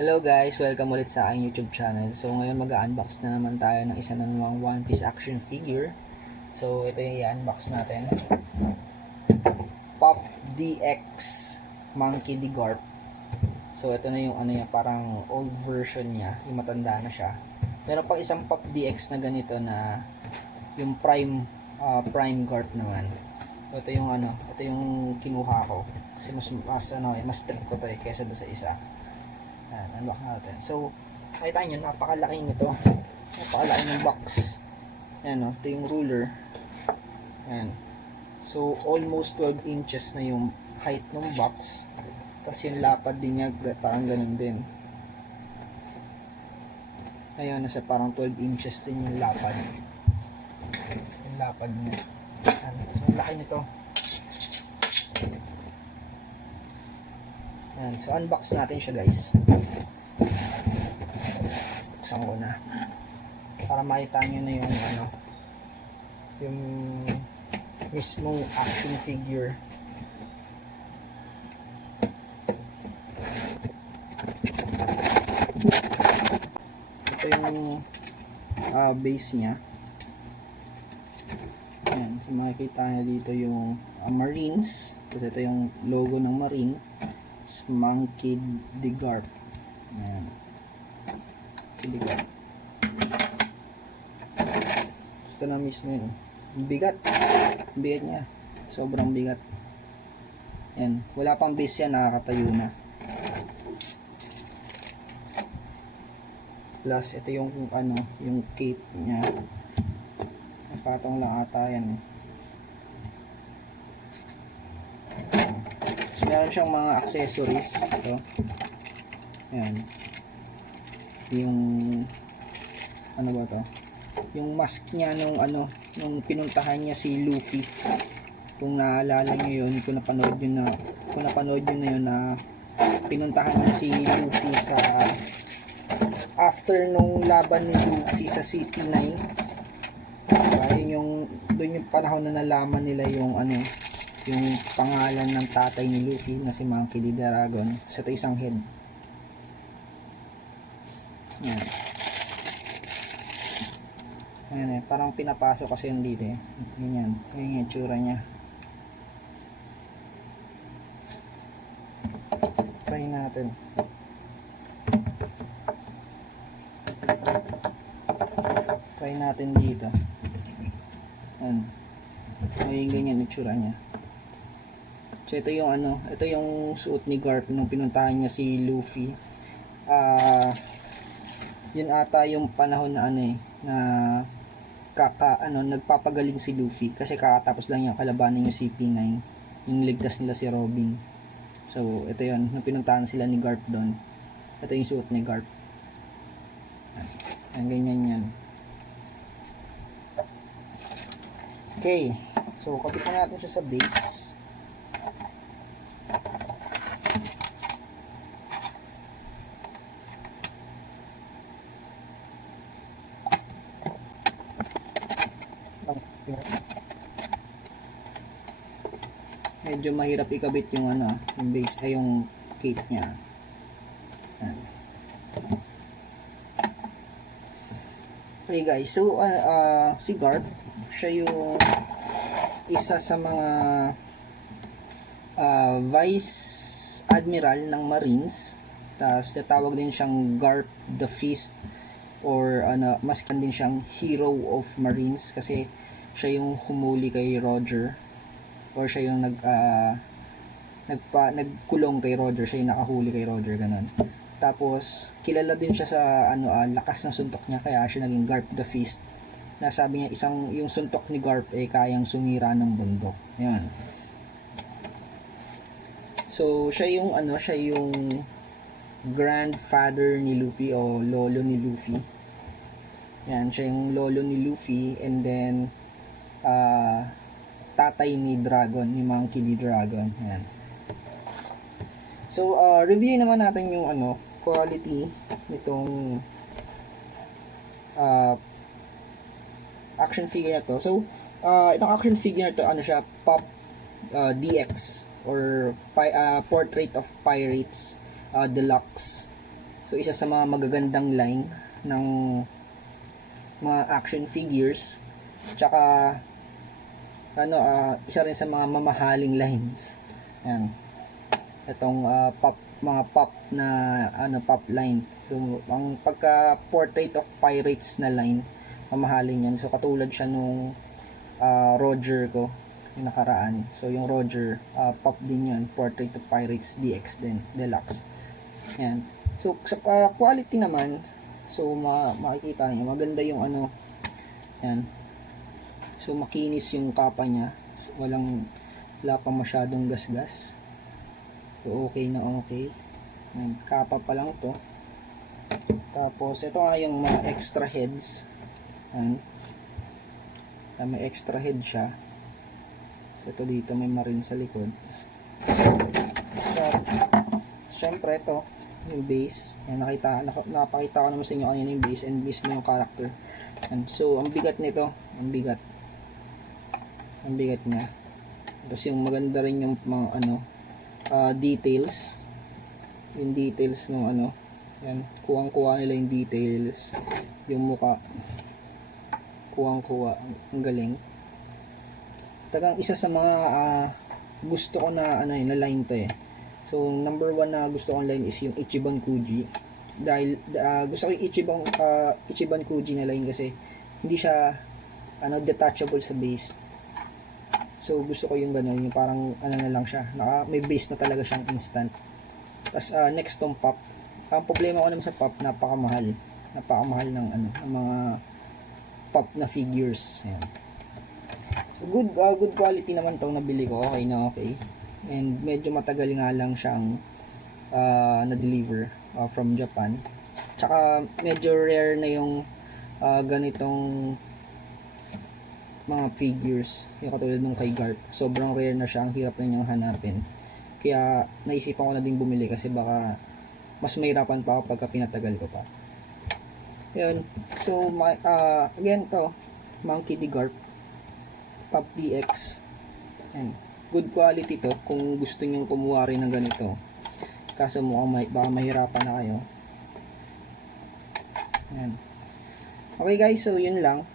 Hello guys! Welcome ulit sa aking YouTube channel. So ngayon mag-unbox na naman tayo ng isa na namang One Piece action figure. So ito yung i-unbox natin. Pop DX Monkey D. Garp. So ito na yung ano niya, parang old version niya. Yung matanda na siya. Pero pang isang Pop DX na ganito na yung Prime Garp naman. So, ito yung kinuha ko. Kasi mas trip ko to kaysa doon sa isa. Ayan, unlock natin. So, makita nyo, napakalaki nito. Napakalaki ng box. Ayan, ito yung ruler. Ayan. So, almost 12 inches na yung height ng box. Tapos yung lapad din niya, parang ganun din. Ayun, nasa parang 12 inches din yung lapad. Yung lapad niya. Ayan. So, laki nito. Ayan. So, unbox natin siya, guys. Buksan ko na. Para makita nyo na yung yung mismong action figure. Ito yung base niya. Ayan, so makikita nyo dito yung Marines. Tapos ito yung logo ng Marine. Monkey D. Garp. Ayan. D. Garp. Ito na mismo yun. Bigat. Bigat niya. Sobrang bigat. Ayan. Wala pang base yan. Nakakatayo na. Plus, ito yung yung cape niya. Patong lang ata yan. So, meron siyang mga accessories. Ito. Ayan. Yung ano ba to? Yung mask niya nung pinuntahan niya si Luffy. Kung naalala niyo yun, kung napanood yun na yun na pinuntahan niya si Luffy sa after nung laban ni Luffy sa CP9. Doon yung panahon na nalaman nila yung yung pangalan ng tatay ni Luffy na si Monkey D. Dragon. Sa ito isang head. Ayan. Ayan parang pinapasok kasi yun dito Ganyan. Ganyan yung itsura niya. Try natin. Try natin dito. Ayan. Magiging ganyan itsura niya. So ito yung suot ni Garp nung pinuntahan niya si Luffy. Yun ata yung panahon na na nagpapagaling si Luffy kasi kakatapos lang yung kalabanin yung CP9, yung ligtas nila si Robin. So ito yun, nung pinuntahan sila ni Garp doon. Ito yung suot ni Garp. Ayan, ganyan yan. Okay, so kapitan natin siya sa base. Medyo mahirap ikabit yung yung base ay yung cape niya. Okay guys, so si Garp, siya yung isa sa mga Vice Admiral ng Marines. Tapos natawag din siyang Garp the Fist or mas din siyang Hero of Marines kasi siya yung humuli kay Roger or siya yung nagkulong kay Roger, siya yung nakahuli kay Roger, ganun. Tapos kilala din siya sa lakas ng suntok niya, kaya siya naging Garp the Fist. Nasabi niya yung suntok ni Garp kayang sumira ng bundok. Yan. So siya yung grandfather ni Luffy o lolo ni Luffy. Yan, siya yung lolo ni Luffy, and then tatay ni Dragon, ni Monkey D. Dragon. Yan. So review naman natin yung quality nitong action figure na to. So itong action figure na to, siya, Pop DX or Portrait of Pirates Deluxe. So isa sa mga magagandang line ng mga action figures. Tsaka isa rin sa mga mamahaling lines. Yan. Itong mga pop na pop line. So ang pagka Portrait of Pirates na line, mamahalin yan. So katulad siya nung Roger ko yung nakaraan. So yung Roger pop din yan, Portrait of Pirates DX din, Deluxe. Yan. So sa quality naman, so makikita niyo maganda yung yan. So makinis yung kapa niya. So, wala pa masyadong gasgas. So okay na okay. Yan, kapa pa lang to. Tapos ito nga yung mga extra heads. Yan. May extra head siya. So ito dito may marine sa likod. So syempre ito yung base. Yan, napakita ko naman sa inyo kanina yung base and mismo yung character. Yan. So ang bigat nito, ang bigat niya. Tapos yung maganda rin yung mga details. Yung details ng yan, kuwang-kuha nila yung details. Yung muka, kuwang-kuha, ang galing. Tagang isa sa mga gusto ko na na line to eh. So number 1 na gusto kong line is yung Ichiban Kuji. Dahil gusto ko yung Ichiban Kuji na line kasi hindi siya detachable sa base. So gusto ko yung gano'n, yung parang na lang siya. May base na talaga siyang instant. Tapos next tong pop. Ang problema ko naman sa pop, napakamahal. Napakamahal ng ng mga pop na figures. Ayan. So good quality naman tong nabili ko. Okay na okay. And medyo matagal nga lang siyang na-deliver from Japan. Tsaka medyo rare na yung ganitong mga figures, yung katulad nung kay Garp. Sobrang rare na siya, ang hirap na niyang hanapin. Kaya naisipan ko na din bumili kasi baka mas mahirapan pa ako pagka pinatagal ko pa. Yun. So again to, Monkey D. Garp Pop DX. Yan. Good quality to kung gusto niyo kumuha rin ng ganito. Kaso mukhang baka mahirapan na kayo. Yan. Okay guys, so yun lang.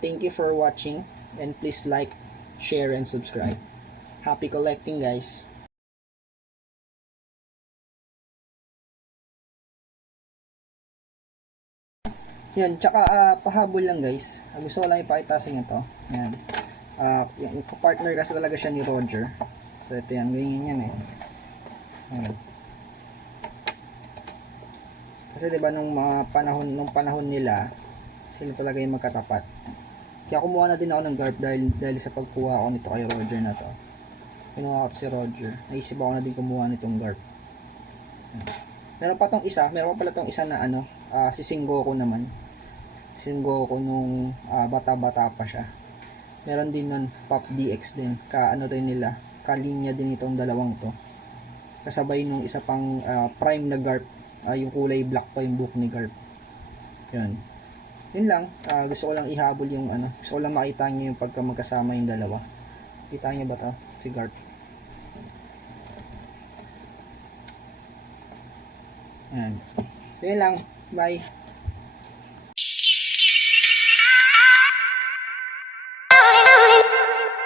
Thank you for watching and please like, share, and subscribe. Happy collecting guys! Yan, tsaka pahabol lang guys. Gusto ko lang ipakita sa inyo to. Yan. Yung partner kasi talaga siya ni Roger. So ito yan, ganyan yan eh. Ayan. Kasi diba nung panahon nila, sila talaga yung magkatapat. Kaya kumuha na din ako ng Garp dahil sa pagkuha ako nito kay Roger na to. Kinuha ko si Roger. Naisip ako na din kumuha nitong Garp. Meron pa pala tong isa na si Sengoku naman. Sengoku nung bata-bata pa siya. Meron din nun Pop DX din. Rin nila. Kalinya din itong dalawang to. Kasabay nung isa pang prime na Garp. Yung kulay black pa yung book ni Garp. Yun. Yun lang, gusto ko lang ihabol yung gusto ko lang makita nyo yung pagka magkasama yung dalawa. Kita nyo ba ito? Si Garp. Ayan. Yun lang. Bye.